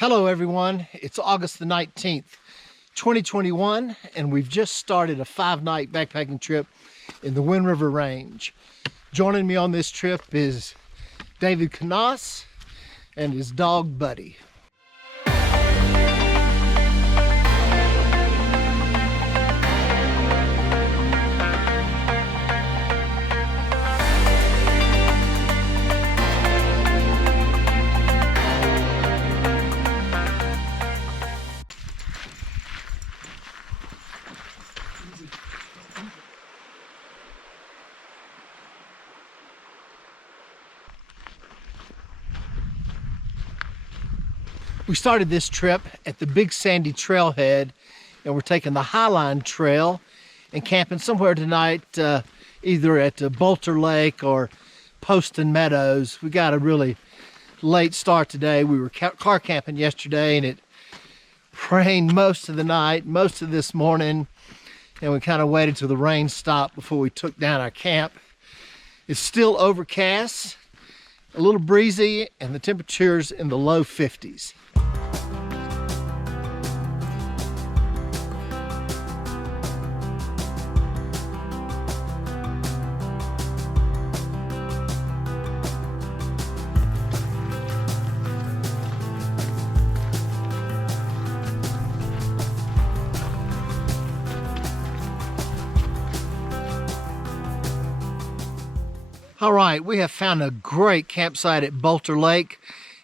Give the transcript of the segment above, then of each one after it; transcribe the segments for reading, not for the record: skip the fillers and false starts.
Hello everyone, it's August the 19th, 2021, and we've just started a 5-night backpacking trip in the Wind River Range. Joining me on this trip is David Kanus and his dog Buddy. We started this trip at the Big Sandy Trailhead, and we're taking the Highline Trail and camping somewhere tonight, either at Boulter Lake or Poston Meadows. We got a really late start today. We were car camping yesterday, and it rained most of the night, most of this morning, and we kind of waited till the rain stopped before we took down our camp. It's still overcast, a little breezy, and the temperature's in the low 50s. All right, we have found a great campsite at Boulter Lake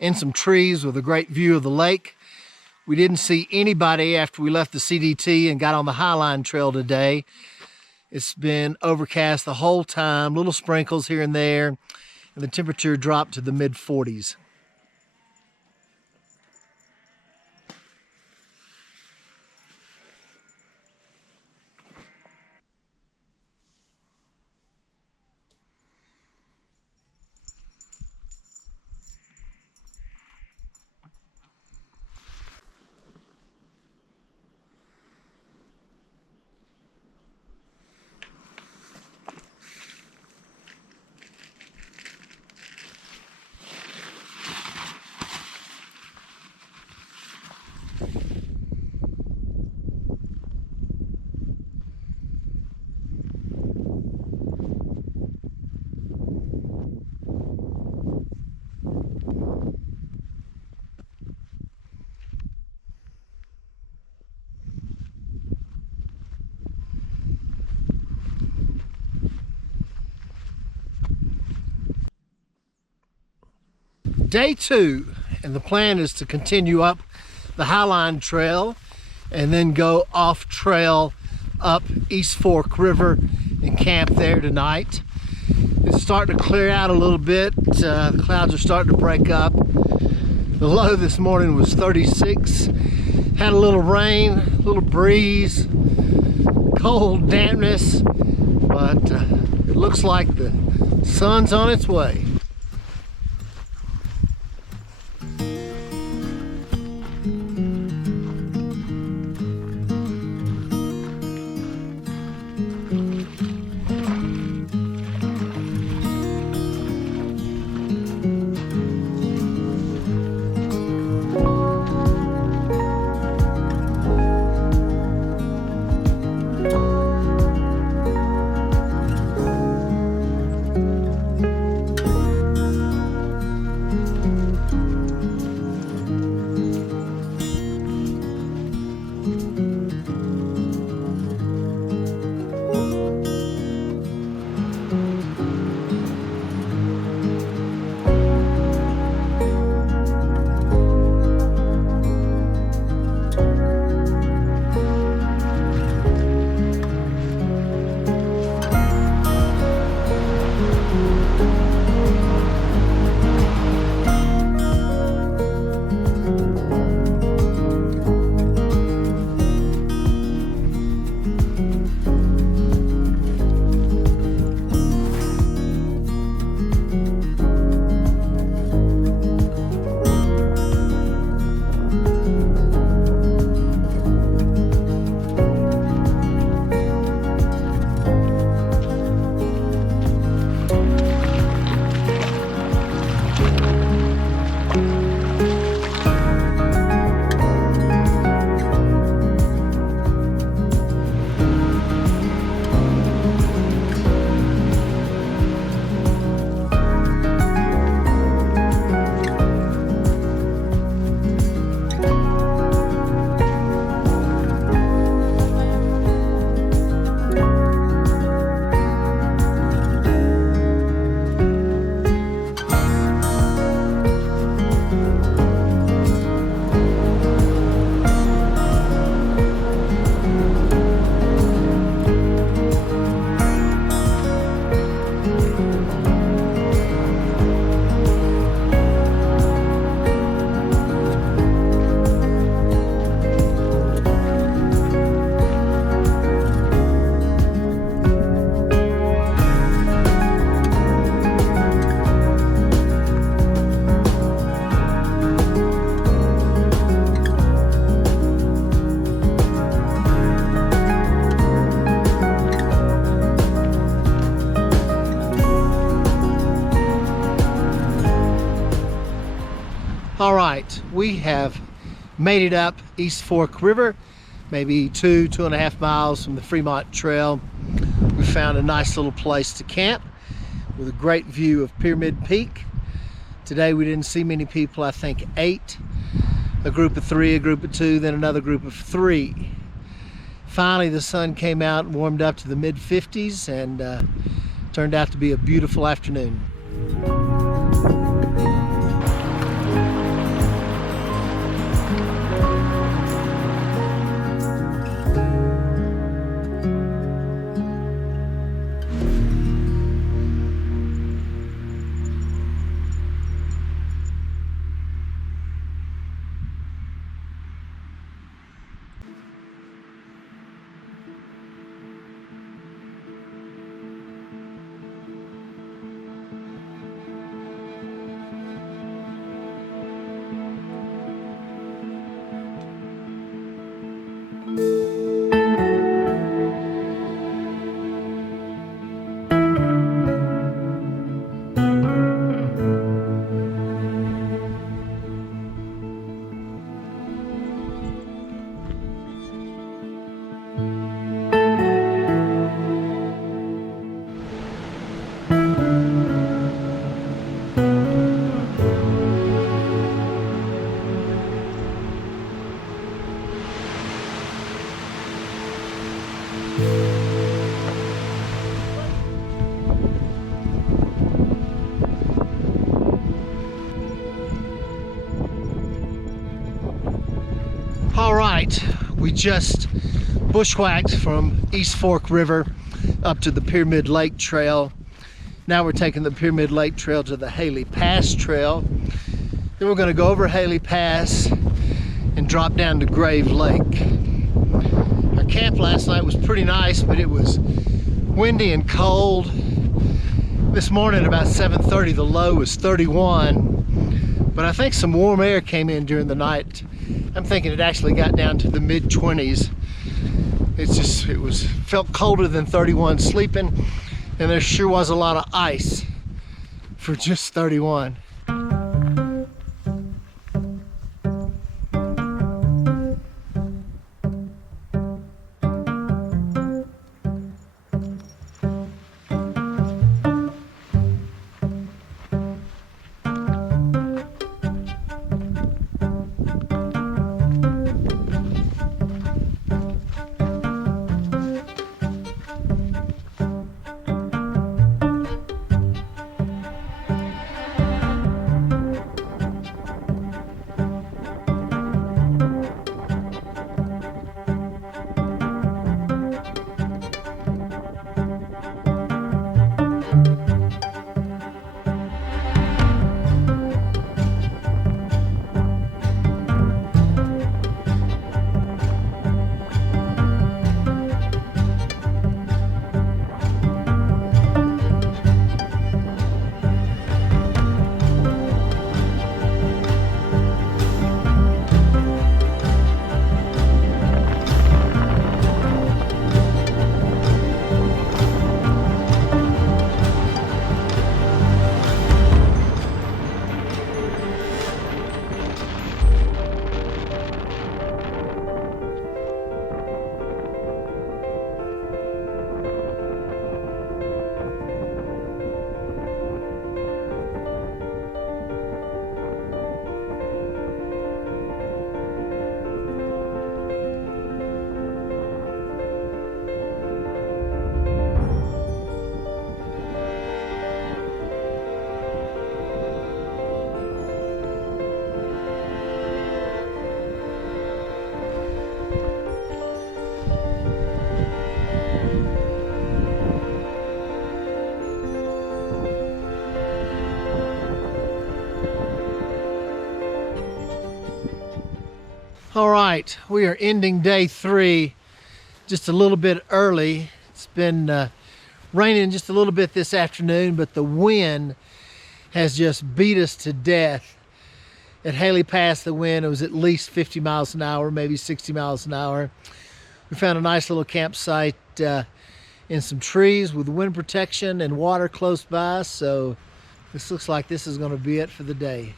in some trees with a great view of the lake. We didn't see anybody after we left the CDT and got on the Highline Trail today. It's been overcast the whole time, little sprinkles here and there, and the temperature dropped to the mid-40s. Day 2, and the plan is to continue up the Highline Trail and then go off trail up East Fork River and camp there tonight. It's starting to clear out a little bit. The clouds are starting to break up. The low this morning was 36. Had a little rain, a little breeze, cold dampness, but it looks like the sun's on its way. All right, we have made it up East Fork River, maybe 2.5 miles from the Fremont Trail. We found a nice little place to camp with a great view of Pyramid Peak. Today we didn't see many people, I think 8. A group of 3, a group of 2, then another group of 3. Finally the sun came out and warmed up to the mid-50s, and turned out to be a beautiful afternoon. All right, we just bushwhacked from East Fork River up to the Pyramid Lake Trail. Now we're taking the Pyramid Lake Trail to the Hailey Pass Trail. Then we're going to go over Hailey Pass and drop down to Grave Lake. Our camp last night was pretty nice, but it was windy and cold. This morning about 7:30 the low was 31, but I think some warm air came in during the night. I'm thinking it actually got down to the mid-20s. It felt colder than 31 sleeping, and there sure was a lot of ice for just 31. All right, we are ending day 3 just a little bit early. It's been raining just a little bit this afternoon, but the wind has just beat us to death. At Hailey Pass, the wind, it was at least 50 miles an hour, maybe 60 miles an hour. We found a nice little campsite in some trees with wind protection and water close by, so this looks like this is going to be it for the day.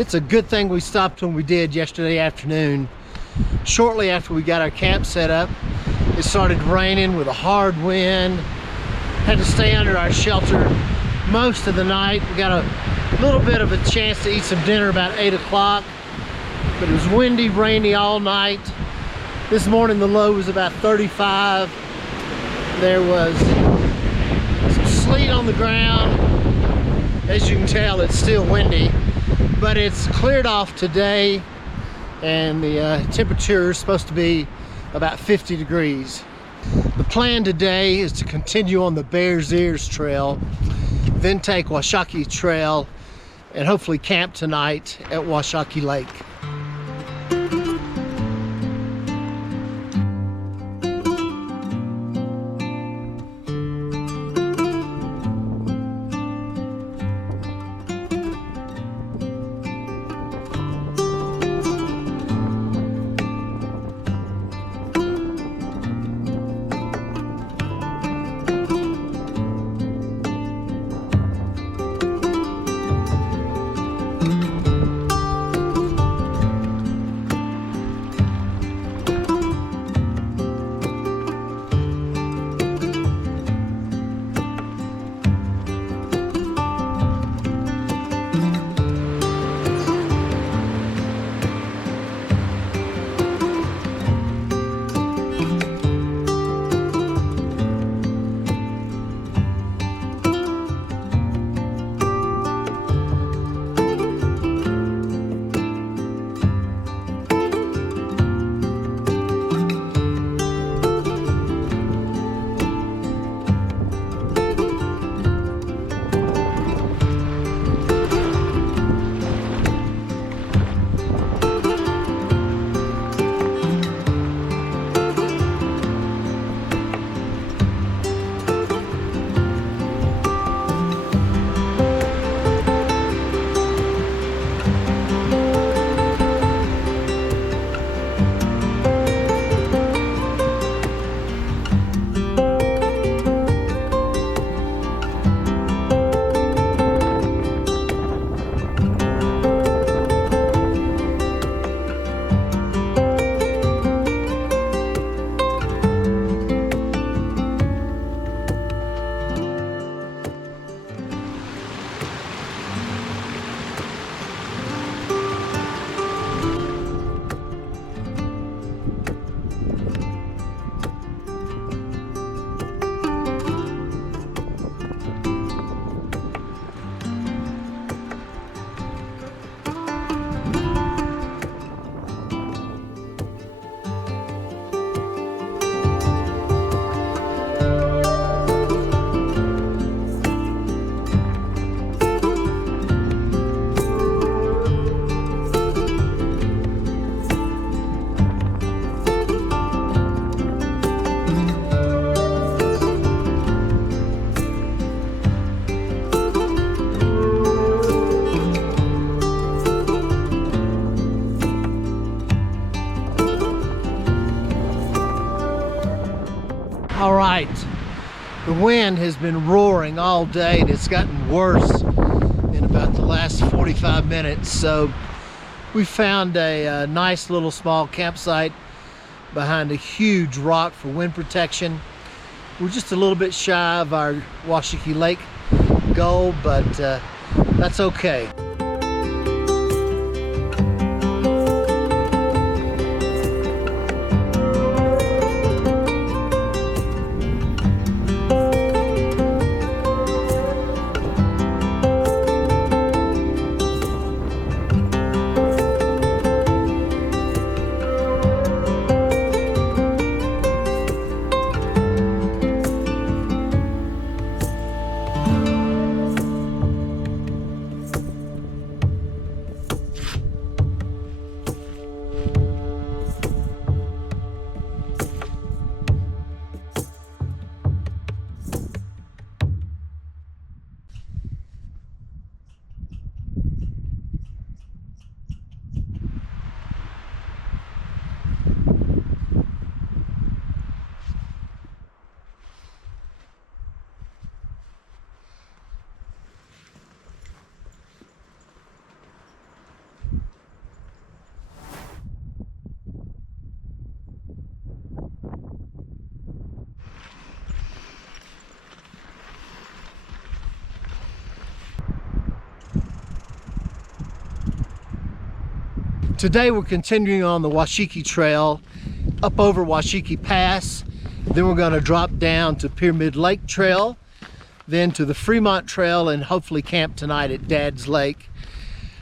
It's a good thing we stopped when we did yesterday afternoon. Shortly after we got our camp set up, it started raining with a hard wind. Had to stay under our shelter most of the night. We got a little bit of a chance to eat some dinner about 8 o'clock, but it was windy, rainy all night. This morning the low was about 35. There was some sleet on the ground. As you can tell, it's still windy, but it's cleared off today, and the temperature is supposed to be about 50 degrees. The plan today is to continue on the Bears Ears Trail, then take Washakie Trail, and hopefully camp tonight at Washakie Lake. All right, the wind has been roaring all day, and it's gotten worse in about the last 45 minutes. So we found a nice little small campsite behind a huge rock for wind protection. We're just a little bit shy of our Washakie Lake goal, but that's okay. Today we're continuing on the Washakie Trail up over Washakie Pass. Then we're going to drop down to Pyramid Lake Trail, then to the Fremont Trail, and hopefully camp tonight at Dad's Lake.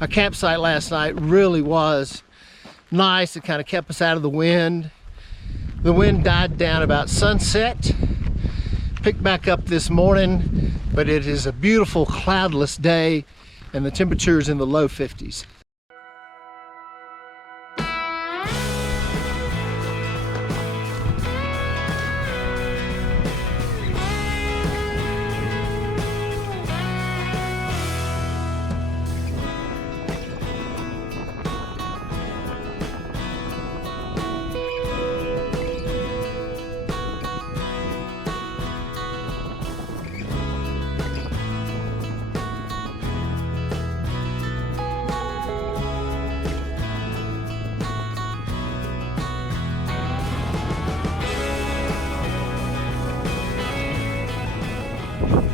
Our campsite last night really was nice. It kind of kept us out of the wind. The wind died down about sunset. Picked back up this morning, but it is a beautiful cloudless day and the temperature is in the low 50s.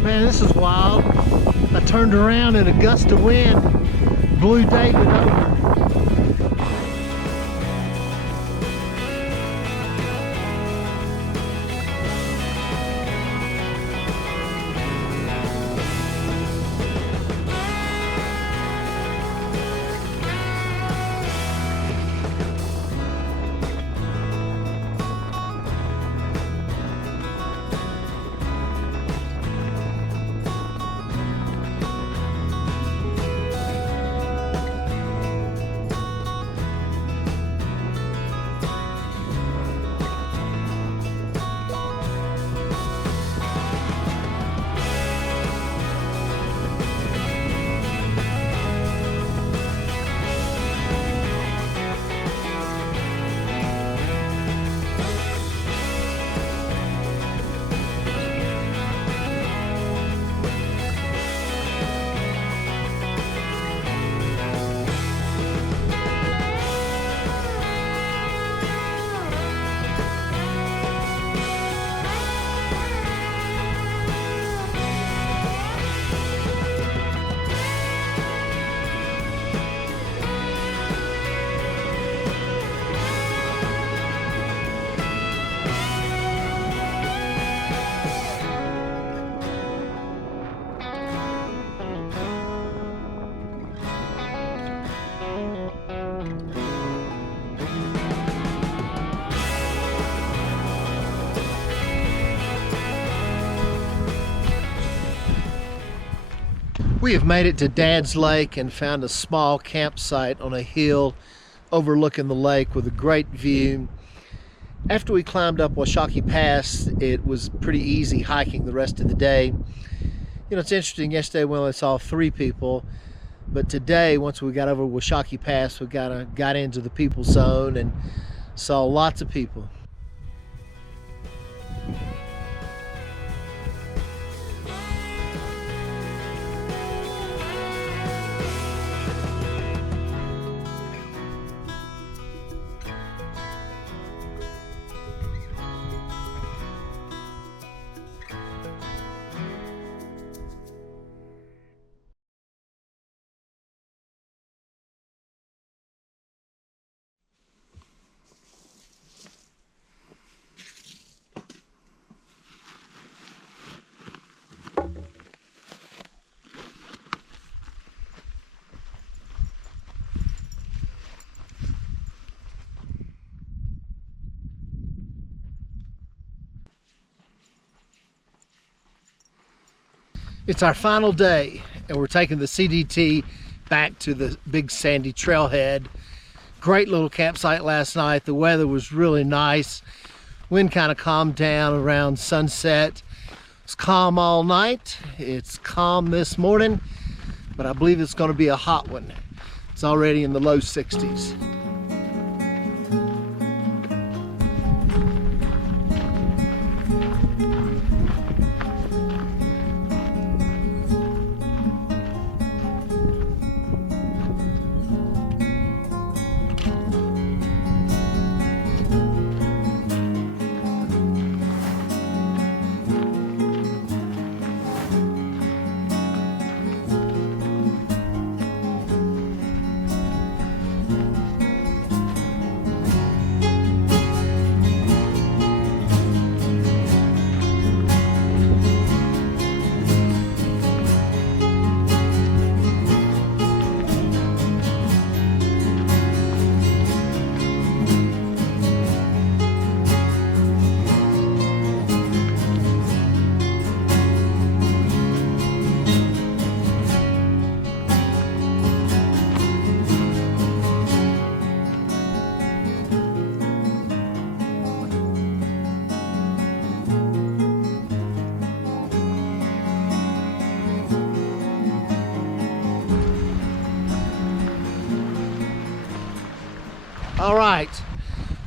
Man, this is wild. I turned around and a gust of wind blew David over. We have made it to Dad's Lake and found a small campsite on a hill overlooking the lake with a great view. After we climbed up Washakie Pass, it was pretty easy hiking the rest of the day. You know, it's interesting, yesterday we only saw 3 people, but today, once we got over Washakie Pass, we got into the people zone and saw lots of people. It's our final day and we're taking the CDT back to the big sandy trailhead. Great little campsite last night. The weather was really nice. Wind kind of calmed down around sunset. It's calm all night. It's calm this morning, but I believe it's going to be a hot one. It's already in the low 60s. All right,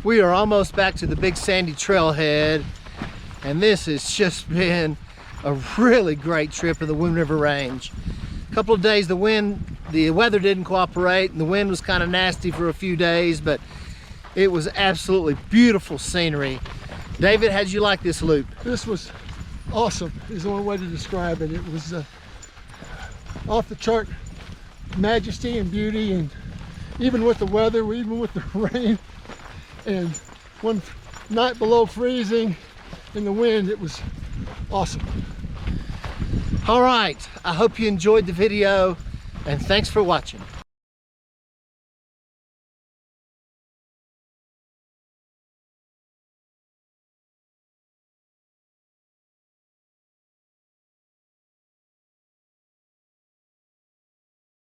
we are almost back to the big sandy trailhead, and this has just been a really great trip in the Wind River Range. A couple of days the weather didn't cooperate and the wind was kind of nasty for a few days, but it was absolutely beautiful scenery. David, how'd you like this loop? This was awesome is the only way to describe it. It was off the chart majesty and beauty, and even with the weather, even with the rain, and one night below freezing in the wind, it was awesome. All right, I hope you enjoyed the video, and thanks for watching.